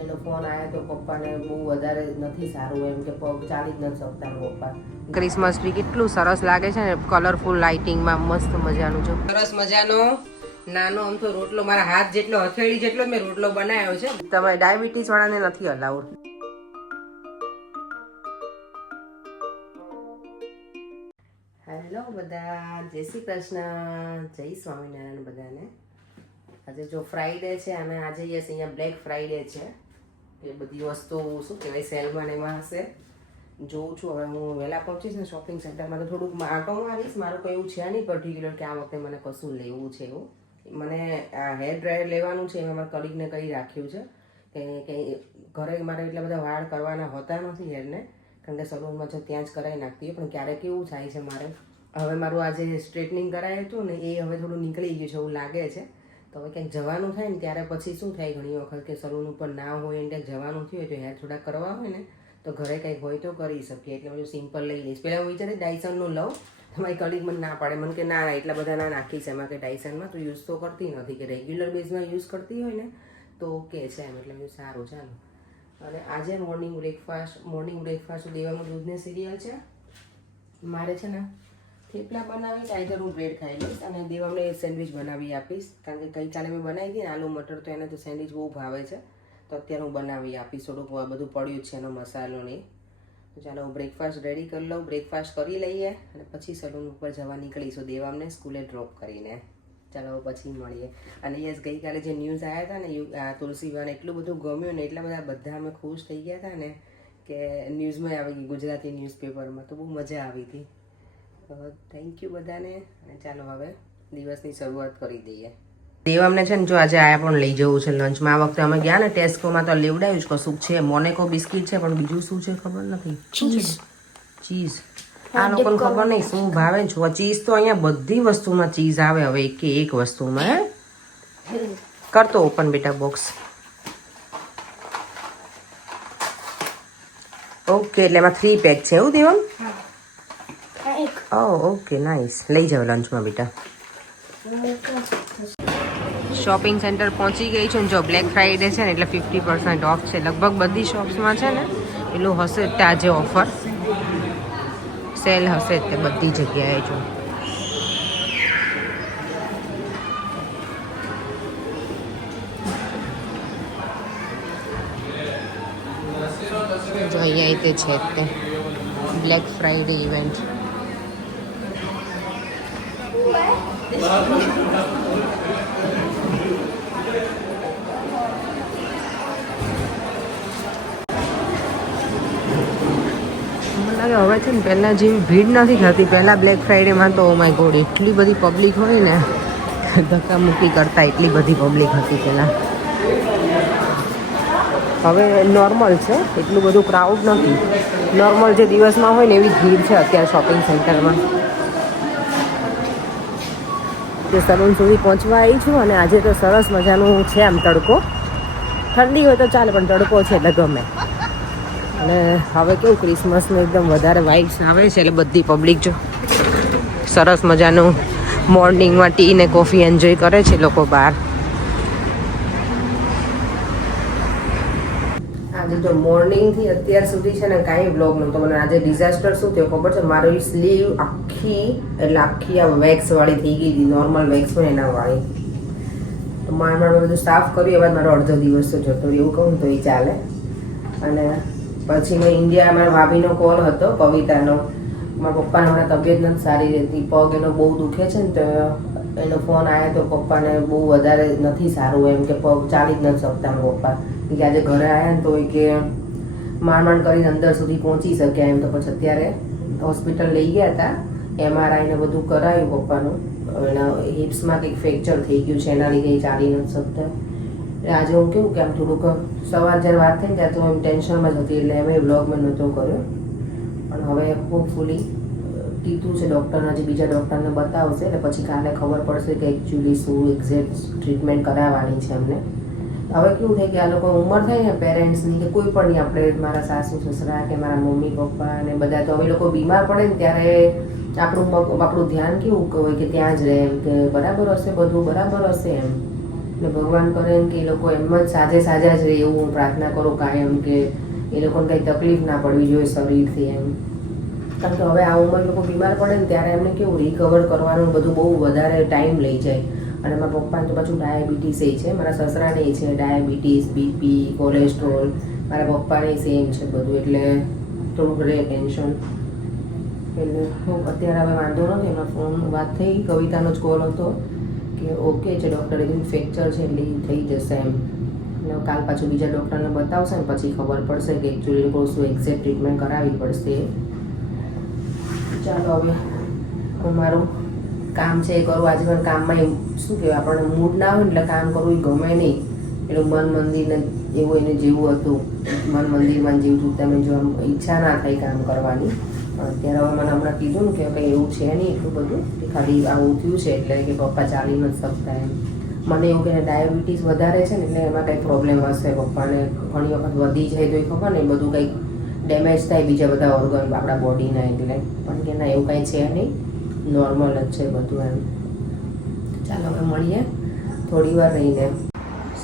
એનો ફોન આવ્યો તો પપ્પાને બહુ વધારે નથી સારું એમ કે પગ ચાલી જ નથી શકતા પપ્પા. ક્રિસમસ ટ્રી કેટલું સરસ લાગે છે ને કલરફુલ લાઇટિંગમાં મસ્ત મજાનું જો સરસ મજાનો નાનો અમથો રોટલો મારા હાથ જેટલો હથેળી જેટલો મેં રોટલો બનાવ્યો છે. તમે ડાયાબિટીસ વાળાને નથી અલાઉડ. હેલો બધા, જય શ્રી કૃષ્ણ, જય સ્વામિનારાયણ બધાને. આજે જો ફ્રાઈડે છે અને આજે યસ અહીંયા બ્લેક ફ્રાઈડે છે. એ બધી વસ્તુ શું કહેવાય સેલમાં ને એમાં હશે. જોઉં છું હવે હું વહેલા પહોંચીશ ને શોપિંગ સેન્ટરમાં તો થોડુંક આંટો મારીશ. મારું કંઈ એવું છે નહીં પર્ટિક્યુલર કે આ વખતે મને કશું લેવું છે એવું. મને હેર ડ્રાયર લેવાનું છે એમાં મારા કલીગને કહી રાખ્યું છે કે કંઈ ઘરે મારે એટલા બધા વાળ કરવાના હોતા નથી હેરને, કારણ કે સલૂનમાં જો ત્યાં જ કરાવી નાખતી હોય. પણ ક્યારેક એવું થાય છે મારે હવે મારું આજે સ્ટ્રેટનિંગ કરાયું હતું ને એ હવે થોડું નીકળી ગયું છે એવું લાગે છે. તો હવે ક્યાંક જવાનું થાય ને ત્યારે પછી શું થાય ઘણી વખત કે સલૂન ઉપર ના હોય એને ક્યાંક જવાનું થયું હોય તો હેર થોડા કરવા હોય ને તો ઘરે કંઈક હોય તો કરી શકીએ. એટલે બધું સિમ્પલ લઈ લઈશ. પહેલાં હું વિચારી ડાયસનનું લઉં, તમારી કલીગ મને ના પાડે, મને કે ના એટલા બધા ના નાખીશ એમાં કે ડાયસનમાં તો યુઝ તો કરતી નથી, કે રેગ્યુલર બેઝમાં યુઝ કરતી હોય ને તો ઓકે છે એમ. એટલે બધું સારું ચાલો. અને આજે મોર્નિંગ બ્રેકફાસ્ટ દેવામાં દૂધની સિરિયલ છે મારે છે ને થેપલા બનાવી ટાઈગર હું બ્રેડ ખાઈ લઈશ અને દેવામને સેન્ડવિચ બનાવી આપીશ, કારણ કે ગઈકાલે મેં બનાવી હતી ને આલુ મટર તો એને તો સેન્ડવિચ બહુ ભાવે છે તો અત્યારે હું બનાવી આપીશ. થોડુંક બધું પડ્યું છે એનો મસાલો ને. તો ચાલો હું બ્રેકફાસ્ટ રેડી કરી લઉં, બ્રેકફાસ્ટ કરી લઈએ અને પછી સલૂન ઉપર જવા નીકળીશું દેવામને સ્કૂલે ડ્રોપ કરીને. ચાલો પછી મળીએ. અને યસ ગઈકાલે જે ન્યૂઝ આવ્યા હતા ને તુલસીવાને એટલું બધું ગમ્યું ને એટલા બધા અમે ખુશ થઈ ગયા હતા ને કે ન્યૂઝમાં આવી ગઈ ગુજરાતી ન્યૂઝપેપરમાં, તો બહુ મજા આવી હતી. થેન્ક યુ બધાને. અને ચાલો હવે દિવસની શરૂઆત કરી દઈએ. દેવામને છે ને જો આજે આયા પણ લઈ જવું છે લંચમાં. આ વખતે અમે ગયા ને ટેસ્કોમાં તો લેવડાવ્યું જ કશુંક છે, મોનેકો બિસ્કિટ છે પણ બીજું શું છે ખબર નથી. ચીઝ આ લોકોને ખબર નહીં શું ભાવે છે. ચીઝ તો અહીંયા બધી વસ્તુમાં ચીઝ આવે હવે એક વસ્તુમાં. કરતો ઓપન બેટા બોક્સ. ઓકે એટલે એમાં 3 પેક છે એવું દેવમ? Okay nice. લઈ જાવ લંચમાં બેટા. શોપિંગ સેન્ટર પહોંચી ગઈ છું ને જો બ્લેક ફ્રાઈડે છે ને એટલે 50% ઓફ છે લગભગ બધી શોપ્સમાં છે ને. એટલું હશે જ આજે ઓફર સેલ હશે જ તે બધી જગ્યાએ. જો અહીંયા તે છે તે બ્લેક ફ્રાઈડે ઇવેન્ટ. હવે છે ને પહેલાં જેવી ભીડ નથી થતી. પહેલાં બ્લેક ફ્રાઈડેમાં તો ઓ માય ગોડ એટલી બધી પબ્લિક હોય ને ધક્કામુક્કી કરતા એટલી બધી પબ્લિક હતી પહેલાં. હવે નોર્મલ છે, એટલું બધું ક્રાઉડ નથી. નોર્મલ જે દિવસમાં હોય ને એવી ભીડ છે અત્યારે શોપિંગ સેન્ટરમાં. તે સલૂન સુધી પહોંચવા આવી છું અને આજે તો સરસ મજાનું છે આમ તડકો. ઠંડી હોય તો ચાલે પણ તડકો છે એટલે ગમે. અને હવે કેવું ક્રિસમસનું એકદમ વધારે વાઇબ્સ આવે છે એટલે બધી પબ્લિક જો સરસ મજાનું મોર્નિંગમાં ટી ને કોફી એન્જોય કરે છે લોકો બહાર. આજે જો મોર્નિંગથી અત્યાર સુધી છે ને કાંઈ બ્લોગ નહોતો. મને આજે ડિઝાસ્ટર શું થયો ખબર છે, મારી સ્લીવ આખી આ વેક્સવાળી થઈ ગઈ હતી, નોર્મલ વેક્સ પણ એના વાળી. તો મારે બધું સાફ કર્યું એ બાદ મારો અડધો દિવસ તો જતો રહ્યો એવું કહું તો એ ચાલે. અને પછી મેં ઇન્ડિયા મારા ભાભીનો કોલ હતો કવિતાનો. મારા પપ્પાને હમણાં તબિયત નથી સારી રહેતી, પગ એનો બહુ દુખે છે ને તો એનો ફોન આવ્યો તો પપ્પાને બહુ વધારે નથી સારું એમ કે પગ ચાલી જ નથી શકતા પપ્પા. કે આજે ઘરે આવ્યા ને તો એ કે માંડ કરીને અંદર સુધી પહોંચી શક્યા એમ. તો પછી અત્યારે હોસ્પિટલ લઈ ગયા હતા, MRI ને બધું કરાયું પપ્પાનું. એના હિપ્સમાં કંઈક ફ્રેક્ચર થઈ ગયું છે એના લીધે ચાલી નથી શકતા. એટલે આજે હું કેવું કે આમ થોડુંક સવાર જ્યારે વાત થઈ ત્યારે તો એમ ટેન્શનમાં જ હતી એટલે એમ બ્લોગ મેં નહોતો કર્યો. પણ હવે હોપફુલી કીધું છે ડૉક્ટર, હજી બીજા ડૉક્ટરને બતાવશે એટલે પછી કાલે ખબર પડશે કે એકચ્યુઅલી શું એક્ઝેક્ટ ટ્રીટમેન્ટ કરાવવાની છે એમને. હવે કેવું થાય કે આ લોકો ઉંમર થાય ને પેરેન્ટ્સની કે કોઈ પણ નહીં, આપણે મારા સાસુ સસરા કે મારા મમ્મી પપ્પા અને બધા તો અમે લોકો બીમાર પડે ને ત્યારે આપણું ધ્યાન કેવું હોય કે ત્યાં જ રહે એમ કે બરાબર હશે બધું બરાબર હશે એમ. એટલે ભગવાન કરે કે એ લોકો એમ જ સાજા જ રહે એવું હું પ્રાર્થના કરું કાયમ, કે એ લોકોને કંઈ તકલીફ ના પડવી જોઈએ શરીરથી એમ. કારણ કે હવે આ ઉંમર લોકો બીમાર પડે ને ત્યારે એમને કેવું રિકવર કરવાનું બધું બહુ વધારે ટાઈમ લઈ જાય. અને મારા પપ્પાને તો પાછું ડાયાબિટીસ છે, મારા સસરાને છે ડાયાબિટીસ, બીપી, કોલેસ્ટ્રોલ, મારા પપ્પાને સેમ છે બધું, એટલે થોડુંક રહે ટેન્શન. એટલે અત્યારે હવે વાંધો નથી. એમાં ફોન વાત થઈ, કવિતાનો જ કોલ હતો કે ઓકે છે, ડૉક્ટરે કીધું ફ્રેક્ચર છે એટલે થઈ જશે એમ. એટલે કાલ પાછું બીજા ડૉક્ટરને બતાવશે ને પછી ખબર પડશે કે એકચ્યુઅલી લોકો શું એક્ઝેક્ટ ટ્રીટમેન્ટ કરાવવી પડશે. ચાલો હવે મારું કામ છે એ કરું. આજે પણ કામમાં શું કહેવાય, આપણને મૂડ ના હોય એટલે કામ કરવું એ ગમે નહીં. એટલે મન મંદિરને એવું એને જેવું હતું, મન મંદિરમાં જેવું તમે જો ઈચ્છા ના થાય કામ કરવાની. અત્યારે હવે મને હમણાં કીધું ને કે કંઈ એવું છે નહીં એટલું બધું, કે ખાલી આવું થયું છે એટલે કે પપ્પા ચાલી નથી શકતા એમ. મને એવું કે ડાયાબિટીસ વધારે છે ને એટલે એમાં કંઈ પ્રોબ્લેમ હશે પપ્પાને. ઘણી વખત વધી જાય તો એ ખબર ને બધું કંઈક ડેમેજ થાય બીજા બધા ઓર્ગન આપણા બોડીના, એટલે પણ કે ના એવું કાંઈ છે નહીં, નોર્મલ જ છે બધું એમ. ચાલો હવે મળીએ થોડી વાર રહીને.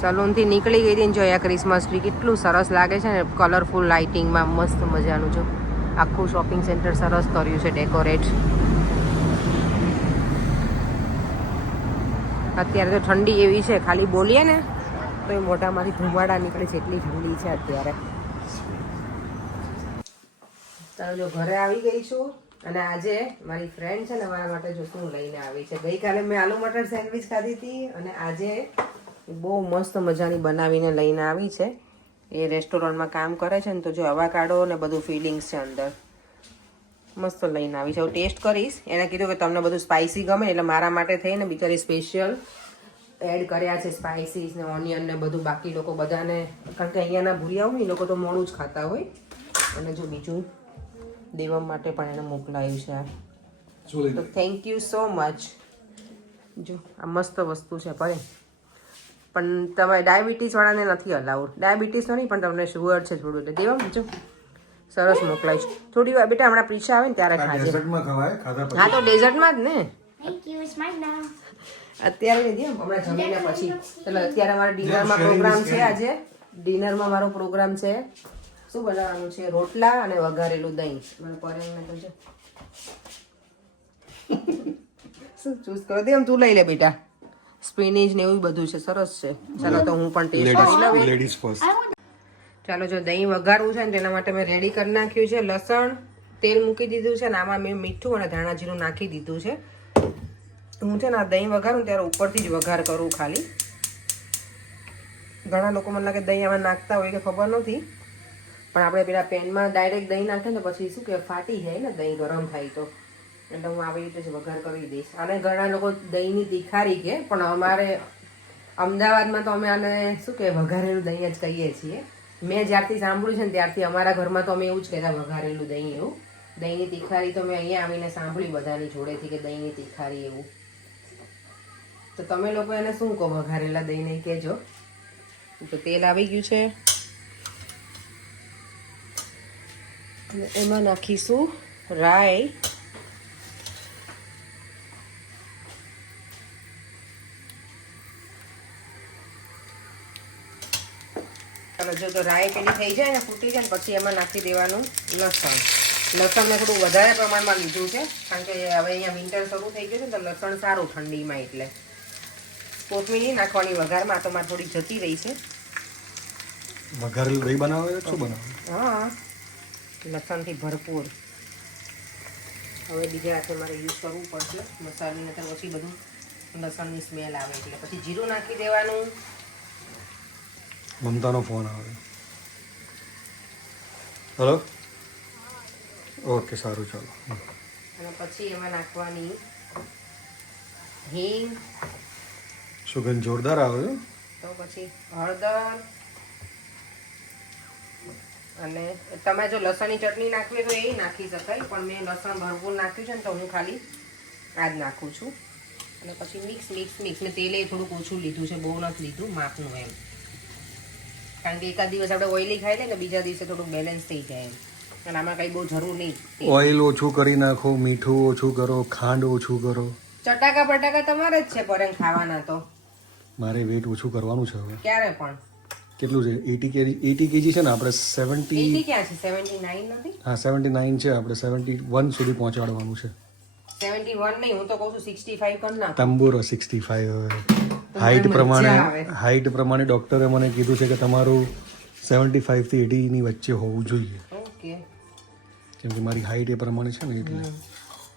સલૂનથી નીકળી ગઈ હતી ને જો આ ક્રિસમસ ટ્રી કેટલું સરસ લાગે છે ને, કલરફુલ લાઇટિંગમાં મસ્ત મજાનું. જો આખું શોપિંગ સેન્ટર સરસ કર્યું છે ડેકોરેટ. અત્યારે તો ઠંડી એવી છે, ખાલી બોલીએ ને તો એ મોઢામાંથી ધુમાડા નીકળે છે, એટલી ઠંડી છે અત્યારે. ચાલો જો ઘરે આવી ગઈ છું, અને આજે મારી ફ્રેન્ડ છે ને મારા માટે જો શું લઈને આવી છે. ગઈકાલે મેં આલુ મટર સેન્ડવિચ ખાધી હતી, અને આજે બહુ મસ્ત મજાની બનાવીને લઈને આવી છે. એ રેસ્ટોરન્ટમાં કામ કરે છે ને, તો જો અવાકાડો ને બધું ફિલિંગ્સ છે અંદર, મસ્ત લઈને આવી છે. હું ટેસ્ટ કરીશ. એને કીધું કે તમને બધું સ્પાઇસી ગમે, એટલે મારા માટે થઈને બિચારી સ્પેશિયલ એડ કર્યા છે સ્પાઇસીસ ને ઓનિયન ને બધું. બાકી લોકો બધાને, કારણ કે અહીંયાના ભૂલ્યા હોય એ લોકો તો મોડું જ ખાતા હોય. અને જો બીજું દેવમ માટે પણ એને મોકલાયું છે, તો થેન્ક યુ સો મચ. જો આ મસ્ત વસ્તુ છે ભાઈ, પણ તમે ડાયાબિટીસવાળાને નથી અલાઉડ. ડાયાબિટીસ નહીં પણ તમને શુગર છે થોડું, એટલે દેવમ જો સરસ મોકલાઈશ. થોડી વાર બેટા, હમણાં પીછા આવે ને ત્યારે ખાજે. હા તો ડેઝર્ટમાં જ ને. અત્યારે નહીં દેવ, હમણાં જમીને પછી. ચલો અત્યારે મારા ડિનરમાં પ્રોગ્રામ છે. આજે ડિનરમાં મારો પ્રોગ્રામ છે. શું બનાવવાનું છે? રોટલા અને વઘારેલું દહીં. મને પરેણને તો છે શું ચૂઝ કરો દે, તું લઈ લે બેટા. સ્પિનિચ ને એવું બધું છે, સરસ છે. ચાલો તો હું પણ ટેસ્ટ કરી લઉં. Ladies first. ચાલો જો દહીં વઘારવું છે ને તેના માટે મેં રેડી કરી નાખ્યું છે. લસણ તેલ મૂકી દીધું છે, અને આમાં મેં મીઠું અને ધાણા જીરું નાખી દીધું છે. હું છે ને આ દહીં વઘારું ત્યારે ઉપરથી જ વઘાર કરું ખાલી. ઘણા લોકો મને લાગે દહીં આમાં નાખતા હોય કે ખબર નથી, પણ આપણે પેલા પેનમાં ડાયરેક્ટ દહીં નાખે ને પછી શું કે ફાટી જાય ને દહીં ગરમ થાય તો, એટલે હું આવી રીતે જ વઘાર કરી દઈશ. અને ઘણા લોકો દહીંની તીખારી કે, પણ અમારે અમદાવાદમાં તો અમે આને શું કે વઘારેલું દહીં જ કહીએ છીએ. મેં જ્યારથી સાંભળ્યું છે ને ત્યારથી અમારા ઘરમાં તો અમે એવું જ કહેતા, વઘારેલું દહીં એવું. દહીંની તીખારી તો મેં અહીંયા આવીને સાંભળી બધાની જોડેથી કે દહીંની તીખારી એવું. તો તમે લોકો એને શું કહો વઘારેલા દહીંને કહેજો. તો તેલ આવી ગયું છે, એમાં નાખીશું રાઈ. ચાલો જો તો રાઈ પેલી થઈ જાય ને, ફૂટી જાય ને પછી એમાં નાખી દેવાનું લસણ. લસણ મેં થોડું વધારે પ્રમાણમાં લીધું છે, કારણ કે હવે અહીંયા વિન્ટર શરૂ થઈ ગયું છે ને, તો લસણ સારું ઠંડીમાં. એટલે કોથમીર નાખવાની વઘારમાં, તો મારે થોડી જતી રહી છે. વઘારેલું દહીં બનાવે શું બનાવે? હા, લસણથી ભરપૂર. હવે બીજા હાથે મારે યુઝ કરવું પડશે મસાલાને, તો પછી બધું લસણની સ્મેલ આવે. એટલે પછી જીરું નાખી દેવાનું. મમતાનો ફોન આવે. હેલો, ઓકે સારું ચાલો. અને પછી એમાં નાખવાની હિંગ. સુગંધ જોરદાર આવે છે. તો પછી હળદર, અને તમે જો લસણની ચટણી નાખવી તો એ નાખી શકાય, પણ મેં લસણ ભરપૂર નાખ્યું છે ને તો હું ખાલી આ જ નાખું છું. અને પછી મિક્સ મિક્સ મિક્સ. મેં તેલે થોડુંક ઓછું લીધું છે, બહુ નથી લીધું, માપનું એમ. કારણ કે એકાદ દિવસ આપણે ઓઇલી ખાઈ લઈએ તો બીજા દિવસે થોડુંક બેલેન્સ થઈ જાય એમ. અને આમાં કંઈ બહુ જરૂર નહીં. ઓઇલ ઓછું કરી નાખો, મીઠું ઓછું કરો, ખાંડ ઓછું કરો. ચટાકા પટાકા તમારે જ છે પરેંગ ખાવાના તો. મારે વેઇટ ઓછું કરવાનું છે હવે. ક્યારે પણ કેટલું છે 80 kg છે ને આપણે 70 80 ક્યાં છે 79 નથી હા 79 છે આપણે 71 સુધી પહોંચાડવાનું છે. 71 નહીં હું તો કહું છું 65 કર નાખ તંબુરો 65 હવે તો હાઈટ મને પ્રમાણે મજા આવે. હાઈટ પ્રમાણે ડોક્ટરે મને કીધું છે કે તમારું 75 થી 80 ની વચ્ચે હોવું જોઈએ ઓકે કેમ કે મારી હાઈટ એ પ્રમાણે છે ને એટલે.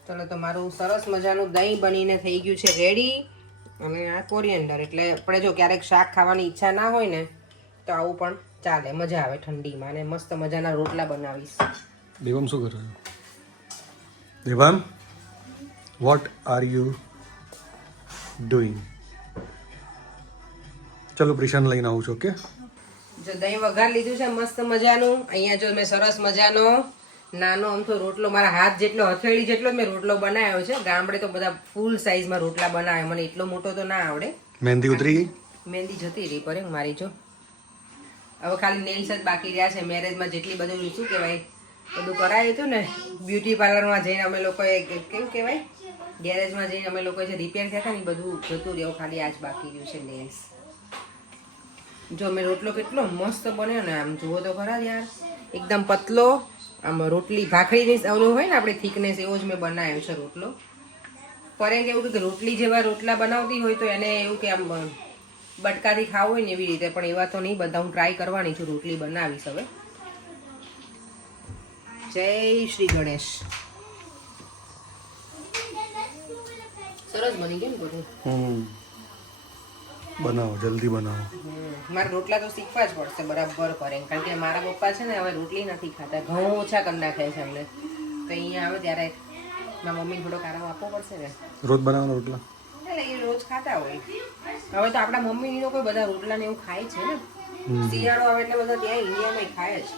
ચલો તો મારું સરસ મજાનું દહીં બનીને થઈ ગયું છે રેડી અને આ કોરિએન્ડર એટલે આપણે જો ક્યારેક શાક ખાવાની ઈચ્છા ના હોય ને તો આવું પણ ચાલે મજા આવે ઠંડીમાં અને મસ્ત મજાના રોટલા બનાવીશ. દેવામ શું કરે છે દેવામ વોટ આર યુ ડુઈંગ? ચલો પ્રિશાન લઈને આવું છું ઓકે. જો દહીં વઘાર લીધું છે મસ્ત મજાનું અહીંયા જો મેં સરસ મજાનો નાનો અમથો રોટલો મારા હાથ જેટલો હથેળી જેટલો જ મેં રોટલો બનાવ્યો છે. ગામડે તો બધા ફૂલ સાઈઝમાં રોટલા બનાવે મને એટલો મોટો તો ના આવડે. મહેંદી ઉતરી ગઈ? મહેંદી જતી રહી પર મારી જો હવે ખાલી નેલ્સ જ બાકી રહ્યા છે. મેરેજમાં જેટલી બધું શું કહેવાય બધું કરાયું હતું ને બ્યુટી પાર્લરમાં જઈને અમે લોકોએ કેવું કહેવાય ગેરેજમાં જઈને અમે લોકોએ જે રિપેર થયા હતા ને એ બધું જતું રહ્યું ખાલી આજ બાકી રહ્યું છે નેલ્સ. જો મેં રોટલો કેટલો મસ્ત બન્યો ને આમ જુઓ તો ખરા યાર એકદમ પતલો આમ રોટલી ભાખરીની ઓલું હોય ને આપણે થિકનેસ એવો જ મેં બનાવ્યો છે રોટલો. પર એમ કેવું કે રોટલી જેવા રોટલા બનાવતી હોય તો એને એવું કે આમ બટકાથી ખાવું હોય ને એવી રીતે પણ એવા તો નહીં બધા હું ટ્રાય કરવાની છું રોટલી બનાવીશ હવે. જય શ્રી ગણેશ. સરસ બની ગયું ને બધું. બનાવો જલ્દી બનાવો. મારે રોટલા તો શીખવા જ પડશે બરાબર કરે કારણ કે મારા પપ્પા છે ને હવે રોટલી નથી ખાતા ઘઉં ઓછા કરી નાખે છે અમને તો અહીંયા આવે ત્યારે મારા મમ્મીને થોડોક આરામ આપવો પડશે ને. રોજ બનાવવાના રોટલા એટલે એ રોજ ખાતા હોય હવે તો આપણા મમ્મી લોકો બધા રોટલા ને એવું ખાય છે ને શિયાળો આવે એટલે બધા ત્યાં ઇન્ડિયામાં ખાય જ.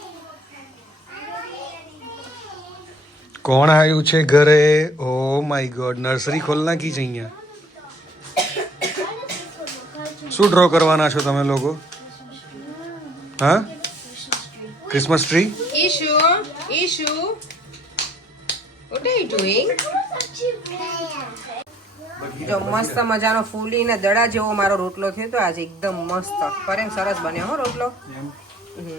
કોણ આવ્યું છે ઘરે? ઓ માય ગોડ નર્સરી ખોલ નાખી છે અહીંયા. શું ડ્રો કરવાના છો તમે લોકો? હા Christmas tree. Issue what are you doing? જો મસ્ત મજાનો ફૂલીને દડા જેવો મારો રોટલો થયો તો આજે એકદમ મસ્ત કરે સરસ બન્યો હો રોટલો. અને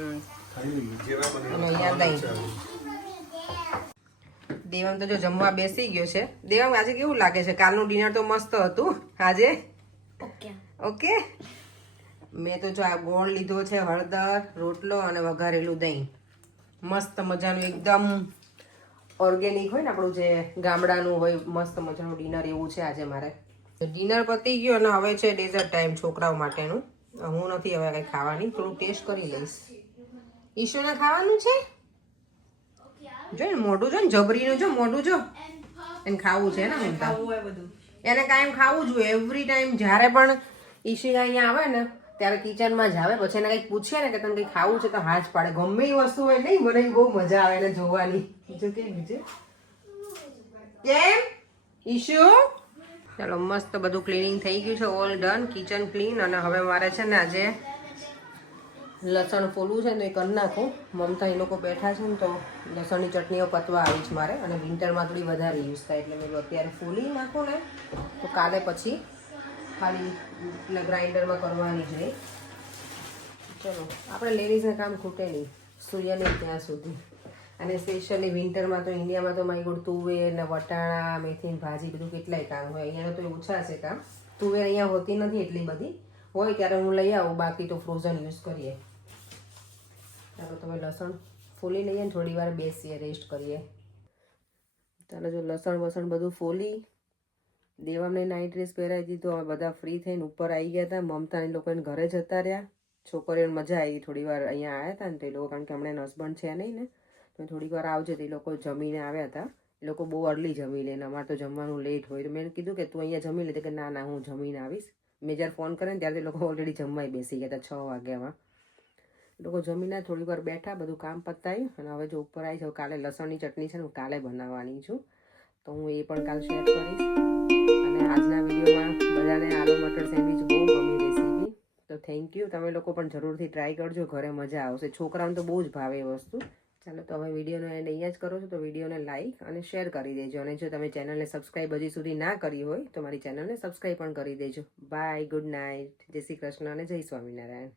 અહીંયા દહીં દેવામ તો જો જમવા બેસી ગયો છે. દેવામ આજે કેવું લાગે છે? કાલનું ડિનર તો મસ્ત હતું આજે ઓકે. મેં તો જો આ ગોળ લીધો છે હળદર રોટલો અને વઘારેલું દહીં મસ્ત મજાનું એકદમ ઓર્ગેનિક હોય ને આપણું જે ગામડાનું હોય મસ્ત મજાનું ડિનર એવું છે આજે મારે. ડિનર પતી ગયો અને હવે છે ડેઝર્ટ ટાઈમ છોકરાઓ માટેનું. હું નથી હવે કંઈ ખાવાની થોડું ટેસ્ટ કરી લઈશ. ઈશુને ખાવાનું છે જો ને મોઢું જો ને જબરીનું જો મોઢું જો એને ખાવું છે ને એને કાયમ ખાવું જોઈએ એવરી ટાઈમ જ્યારે પણ ઈશી અહીંયા આવે ને ત્યારે કિચનમાં જ આવે પછી એને કંઈક પૂછે ને કે તને કંઈક ખાવું છે તો હા જ પાડે ગમે એ વસ્તુ હોય નહીં મને બહુ મજા આવે એને જોવાની. બીજું કેમ ઈશુ ચાલો મસ્ત બધું ક્લિનિંગ થઈ ગયું છે ઓલ ડન કિચન ક્લીન અને હવે મારે છે ને આજે લસણ ફોલવું છે ને તો એ કરી નાખું. મમતા એ લોકો બેઠા છે ને તો લસણની ચટણીઓ પતવા આવી છે મારે અને વિન્ટરમાં થોડી વધારે યુઝ થાય એટલે મેં અત્યારે ફોલી નાખું ને તો કાલે પછી ખાલી ગ્રાઇન્ડરમાં કરવાની જ નહીં. ચલો આપણે લેડીઝને કામ ખૂટે નહીં સૂર્ય નહીં ત્યાં સુધી અને સ્પેશિયલી વિન્ટરમાં તો ઇન્ડિયામાં તો મારી ગોળ તુવેર ને વટાણા મેથીની ભાજી બધું કેટલાય કામ હોય. અહીંયા તો ઓછા છે કામ. તુવેર અહીંયા હોતી નથી એટલી બધી હોય ત્યારે હું લઈ આવું બાકી તો ફ્રોઝન યુઝ કરીએ. ચાલો તમે લસણ ફોલી લઈએ ને થોડી વાર બેસીએ રેસ્ટ કરીએ. ચાલો જો લસણ વસણ બધું ફોલી દેવામને નાઇટ ડ્રેસ પહેરાવી દીધો. અમે બધા ફ્રી થઈને ઉપર આવી ગયા હતા. મમતાને લોકોને ઘરે જતા રહ્યા. છોકરીઓને મજા આવી થોડી વાર અહીંયા આવ્યા હતા ને તે લોકો કારણ કે હમણાં હસબન્ડ છે નહીં ને તો થોડીક વાર આવજે. તે લોકો જમીને આવ્યા હતા. એ લોકો બહુ અર્લી જમી લે ને અમારે તો જમવાનું લેટ હોય તો મેં કીધું કે તું અહીંયા જમી લે કે ના ના હું જમીને આવીશ. મેં જ્યારે ફોન કરે ને ત્યારે તે લોકો ઓલરેડી જમવાય બેસી ગયા હતા 6 વાગ્યામાં. એ લોકો જમીને થોડી વાર બેઠા બધું કામ પતાવ્યું અને હવે જો ઉપર આવી જાઉં. કાલે લસણની ચટણી છે ને હું કાલે બનાવવાની છું તો હું એ પણ કાલે શેર કરીશ. અને આજના વિડીયોમાં બધાને આલુ મટર સેન્ડવિચ બહુ ગમી રેસીપી તો થેન્ક યુ. તમે લોકો પણ જરૂરથી ટ્રાય કરજો ઘરે મજા આવશે. છોકરાઓને તો બહુ જ ભાવે એ વસ્તુ. ચાલો તો હવે વિડીયોનો એન્ડ અહીંયા જ કરો છો તો વિડીયોને લાઇક અને શેર કરી દેજો અને જો તમે ચેનલને સબસ્ક્રાઈબ હજી સુધી ના કરી હોય તો મારી ચેનલને સબસ્ક્રાઈબ પણ કરી દેજો બાય ગુડ નાઇટ જય શ્રી કૃષ્ણ અને જય સ્વામિનારાયણ